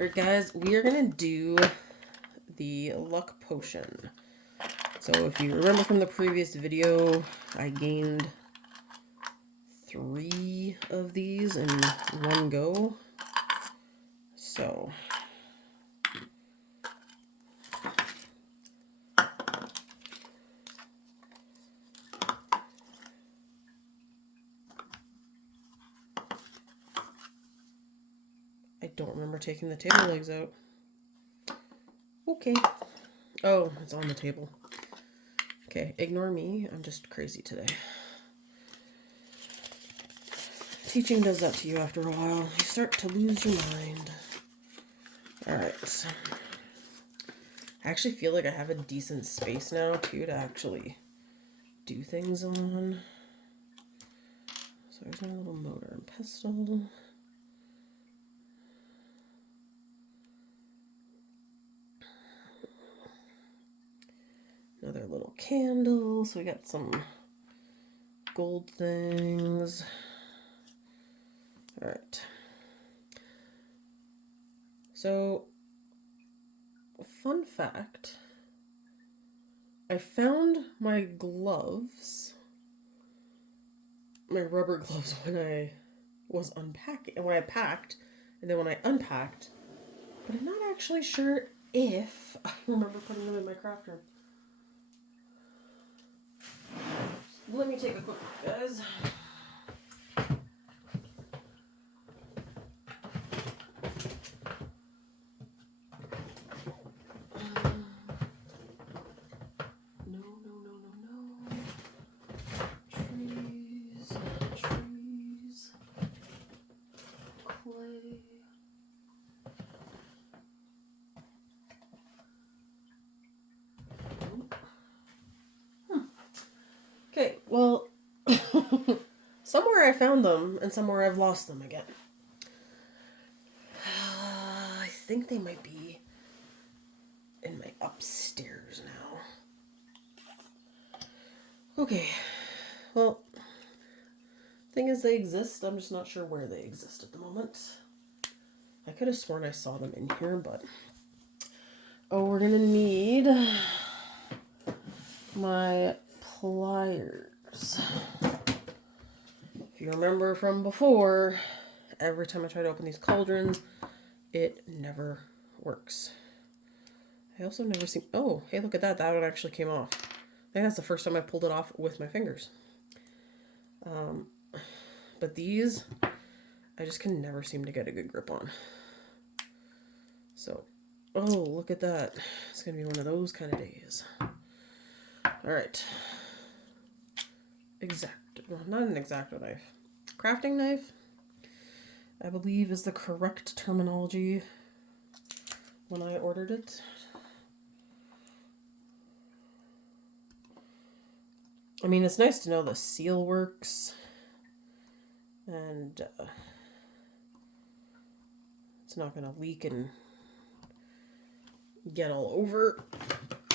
Alright guys, we are gonna do the luck potion. So if you remember from the previous video, I gained 3 of these in one go. So I don't remember taking the table legs out. Okay. Oh, it's on the table. Okay, ignore me. I'm just crazy today. Teaching does that to you after a while. You start to lose your mind. Alright. I actually feel like I have a decent space now, too, to actually do things on. So there's my little motor and pestle. Another little candle. So we got some gold things. Alright. So, fun fact. I found my gloves, my rubber gloves, when I was unpacking, when I packed, and then when I unpacked, but I'm not actually sure if I remember putting them in my craft room. Let me take a quick look, guys. Trees, clay. Okay, well, somewhere I found them, and somewhere I've lost them again. I think they might be in my upstairs now. Okay, well, thing is they exist, I'm just not sure where they exist at the moment. I could have sworn I saw them in here, but... Oh, we're gonna need my pliers. If you remember from before, every time I try to open these cauldrons, it never works. I also never seen... Oh, hey, look at that. That one actually came off. I think that's the first time I pulled it off with my fingers. But these, I just can never seem to get a good grip on. So, oh, look at that. It's going to be one of those kind of days. Alright. Well, not an X-Acto knife. Crafting knife, I believe, is the correct terminology when I ordered it. I mean, it's nice to know the seal works. And it's not going to leak and get all over.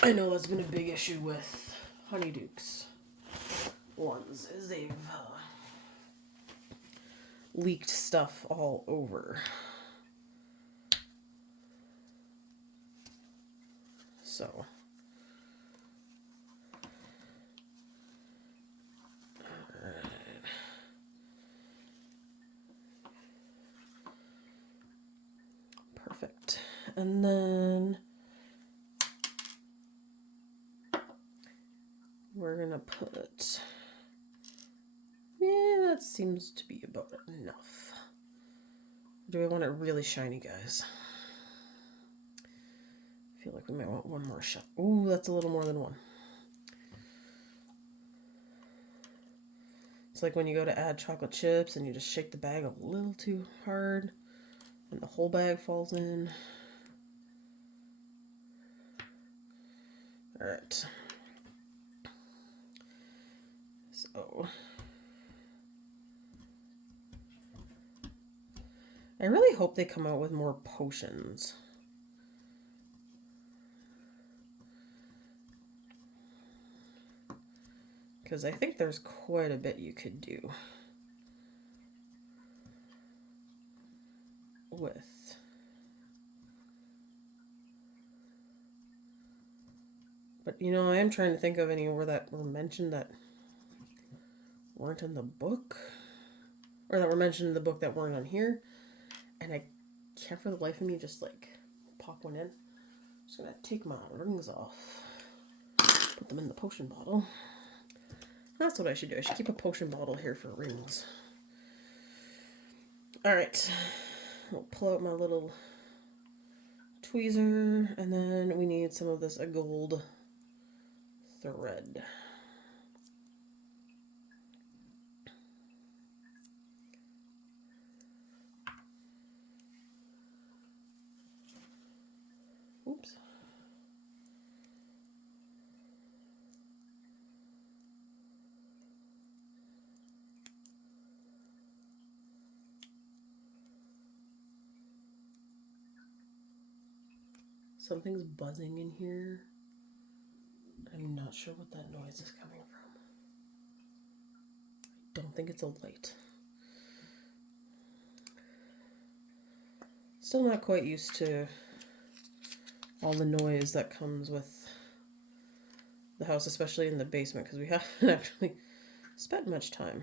I know that's been a big issue with Honeyduke's ones, is they've leaked stuff all over. So, perfect. And then we're gonna put, yeah, that seems to be about enough. Do we want it really shiny, guys? I feel like we might want one more shot. Ooh, that's a little more than one. It's like when you go to add chocolate chips and you just shake the bag a little too hard and the whole bag falls in. Alright. So, I really hope they come out with more potions. Because I think there's quite a bit you could do with But you know, I am trying to think of anywhere that were mentioned that weren't in the book, or that were mentioned in the book that weren't on here, and I can't for the life of me just like pop one in. I'm just gonna take my rings off, put them in the potion bottle. That's what I should do. I should keep a potion bottle here for rings. Alright, I'll pull out my little tweezer, and then we need some of this gold thread. Oops. Something's buzzing in here. I'm not sure what that noise is coming from. I don't think it's a light. Still not quite used to all the noise that comes with the house, especially in the basement, because we haven't actually spent much time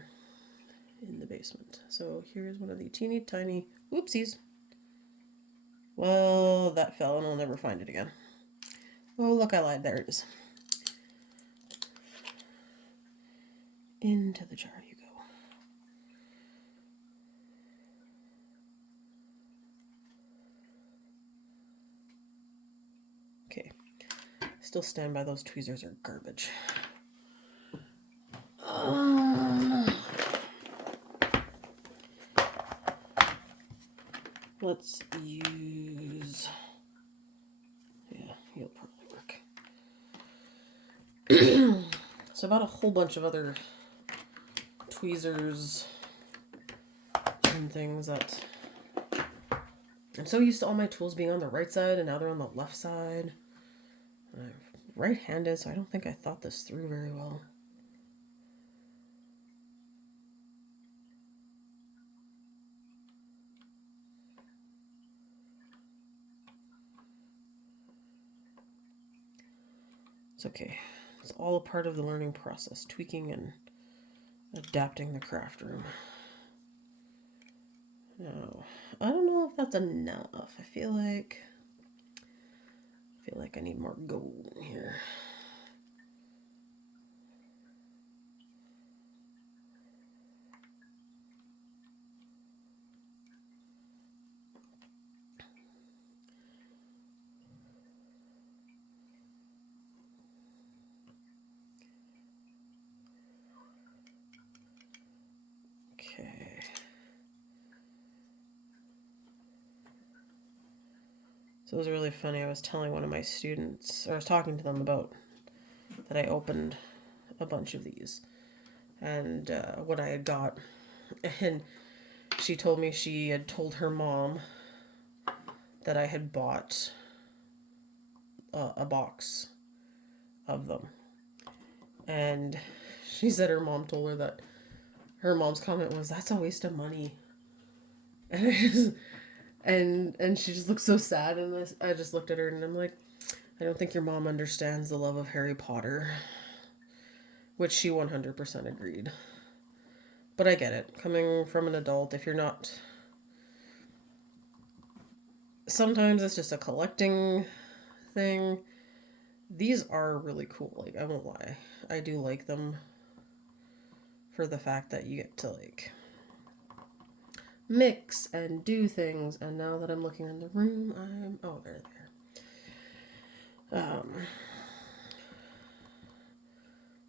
in the basement. So here's one of the teeny tiny whoopsies. Well, that fell and I'll never find it again. Oh, look, I lied. There it is. Into the jar you go. Okay. Still stand by those tweezers are garbage. Let's use... Yeah, he'll probably work. So I bought a whole bunch of other tweezers and things that... I'm so used to all my tools being on the right side, and now they're on the left side. I'm right-handed, so I don't think I thought this through very well. It's okay. It's all a part of the learning process, tweaking and adapting the craft room. Now, I don't know if that's enough. I feel like I need more gold in here. Okay. So it was really funny. I was telling one of my students, or I was talking to them about that I opened a bunch of these and what I had got. And she told me she had told her mom that I had bought a box of them. And she said her mom told her that her mom's comment was, "That's a waste of money." And I just, and she just looked so sad, and I just looked at her and I'm like, I don't think your mom understands the love of Harry Potter. Which she 100% agreed. But I get it. Coming from an adult, if you're not... Sometimes it's just a collecting thing. These are really cool. Like, I won't lie. I do like them for the fact that you get to, like, mix and do things. And now that I'm looking in the room, oh, they're there.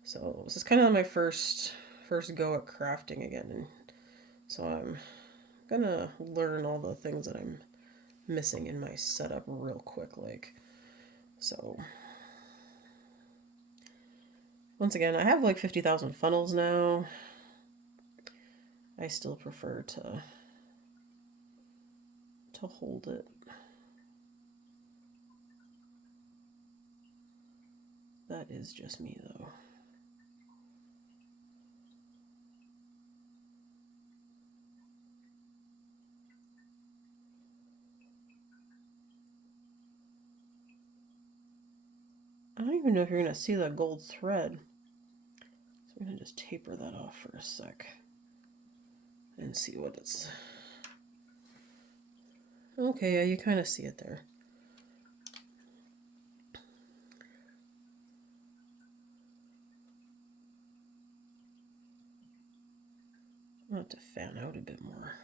So this is kind of my first go at crafting again. And so I'm gonna learn all the things that I'm missing in my setup real quick, like, so once again, I have like 50,000 funnels now. I still prefer to hold it. That is just me though. I don't even know if you're going to see that gold thread. So I'm going to just taper that off for a sec and see what it's... Okay, yeah, you kind of see it there. I want to fan out a bit more.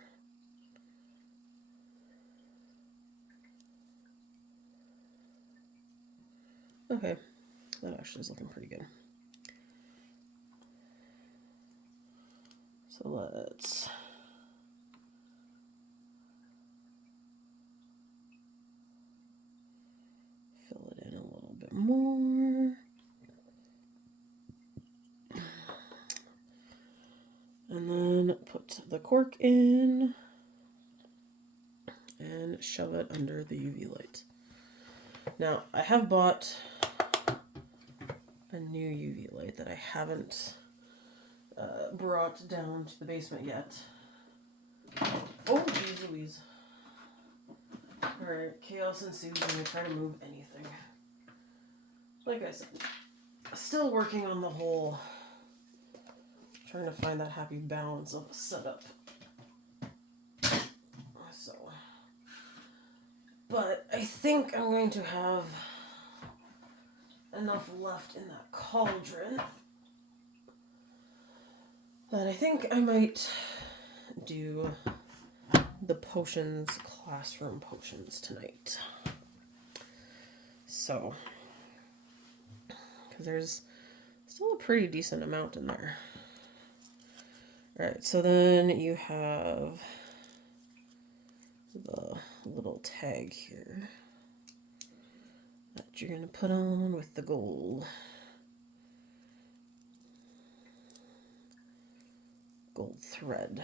Okay, that actually is looking pretty good. So let's fill it in a little bit more. And then put the cork in and shove it under the UV light. Now, I have bought a new UV light that I haven't brought down to the basement yet. Oh, geez Louise. Alright, chaos ensues when I try to move anything. Like I said, still working on the whole, trying to find that happy balance of a setup. So, but I think I'm going to have enough left in that cauldron that I think I might do the potions, classroom potions tonight. So, because there's still a pretty decent amount in there. Alright, so then you have the little tag here that you're going to put on with the gold thread.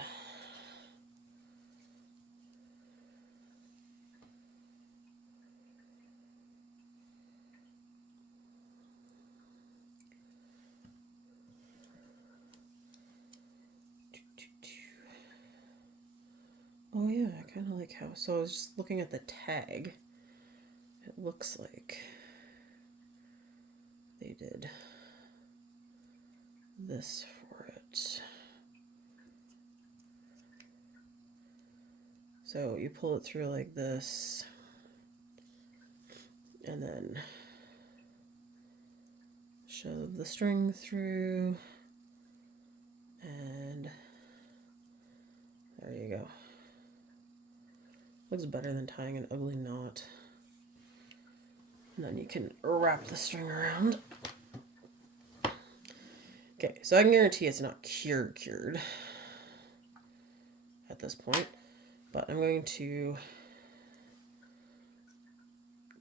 Oh yeah, I kind of like how, so I was just looking at the tag. It looks like they did this for it. So you pull it through like this, and then shove the string through, and there you go. Looks better than tying an ugly knot. And then you can wrap the string around. Okay, so I can guarantee it's not cured at this point, but I'm going to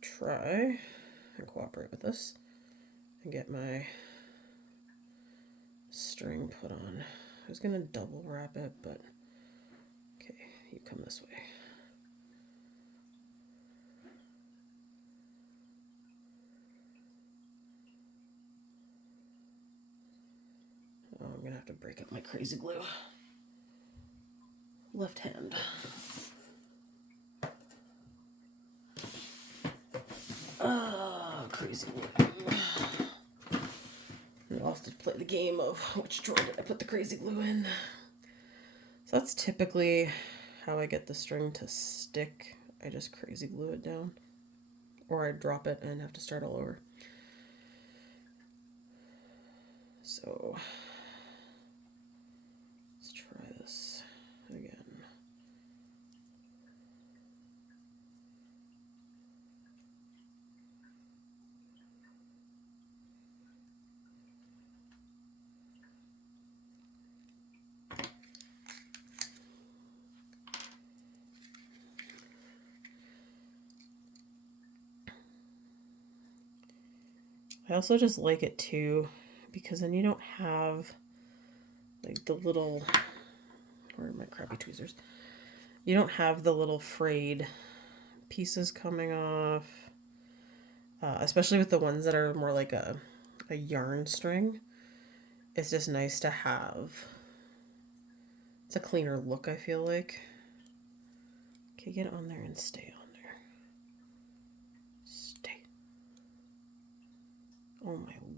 try and cooperate with this and get my string put on. I was gonna double wrap it, but okay, you come this way. Oh, I'm gonna have to break up my crazy glue. Left hand. Crazy glue. And I'll have to play the game of which drawer did I put the crazy glue in. So that's typically how I get the string to stick. I just crazy glue it down. Or I drop it and have to start all over. So let's try this again. I also just like it too, because then you don't have like the little, where are my crappy tweezers? You don't have the little frayed pieces coming off, especially with the ones that are more like a yarn string. It's just nice to have. It's a cleaner look, I feel like. Okay, get on there and stay on there. Stay.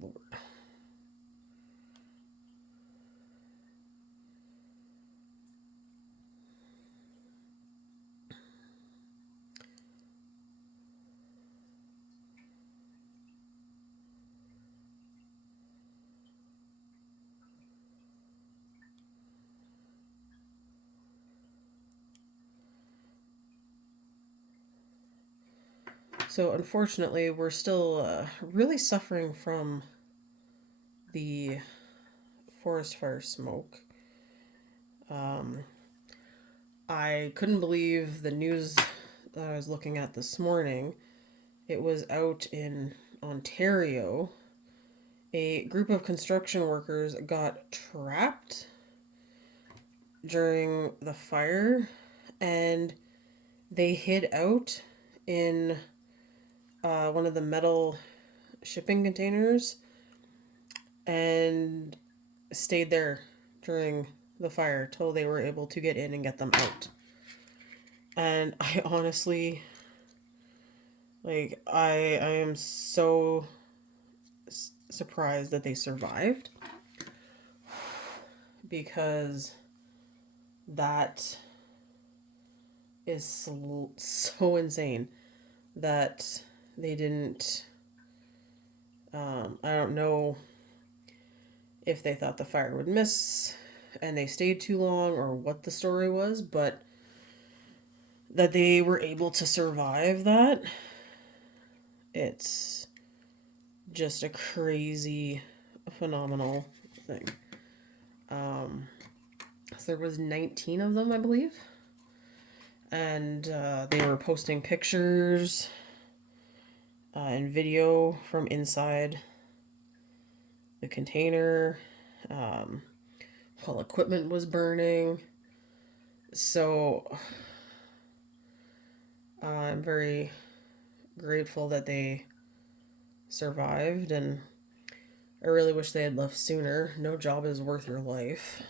Lord. So unfortunately, we're still really suffering from the forest fire smoke. I couldn't believe the news that I was looking at this morning. It was out in Ontario. A group of construction workers got trapped during the fire, and they hid out in one of the metal shipping containers and stayed there during the fire till they were able to get in and get them out. And I honestly, I am so surprised that they survived, because that is so insane that they didn't. I don't know if they thought the fire would miss and they stayed too long, or what the story was, but that they were able to survive that, it's just a crazy, phenomenal thing. So there was 19 of them, I believe, and they were posting pictures and video from inside the container while equipment was burning. So I'm very grateful that they survived, and I really wish they had left sooner. No job is worth your life.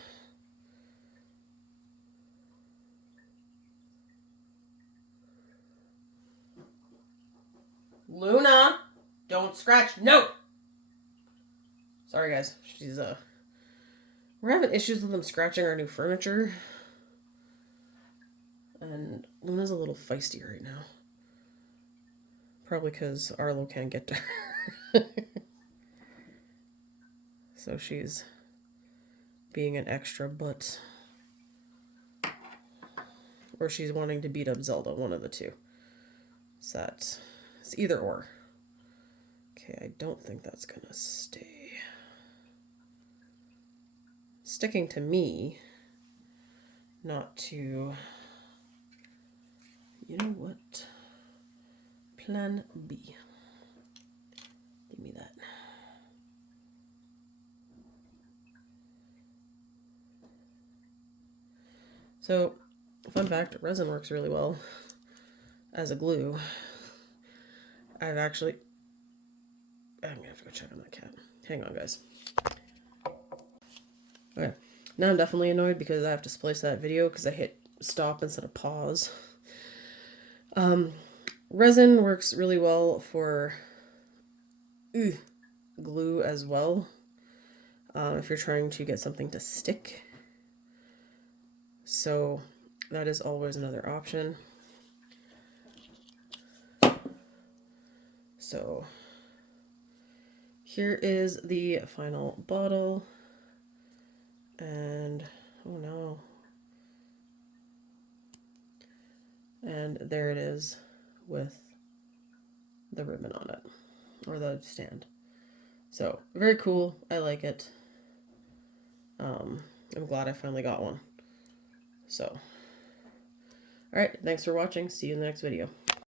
Luna, don't scratch. No. Sorry, guys. We're having issues with them scratching our new furniture, and Luna's a little feisty right now. Probably because Arlo can't get to her. So she's being an extra, but or she's wanting to beat up Zelda, one of the two. So it's either or. Okay, I don't think that's gonna stay. Sticking to me, not to... You know what? Plan B. Give me that. So, fun fact, resin works really well as a glue. I'm gonna have to go check on that cat. Hang on, guys. Okay, now I'm definitely annoyed because I have to splice that video because I hit stop instead of pause. Resin works really well for glue as well, if you're trying to get something to stick. So that is always another option. So here is the final bottle, and oh no, and there it is with the ribbon on it, or the stand. So very cool. I like it. I'm glad I finally got one. So, alright, thanks for watching. See you in the next video.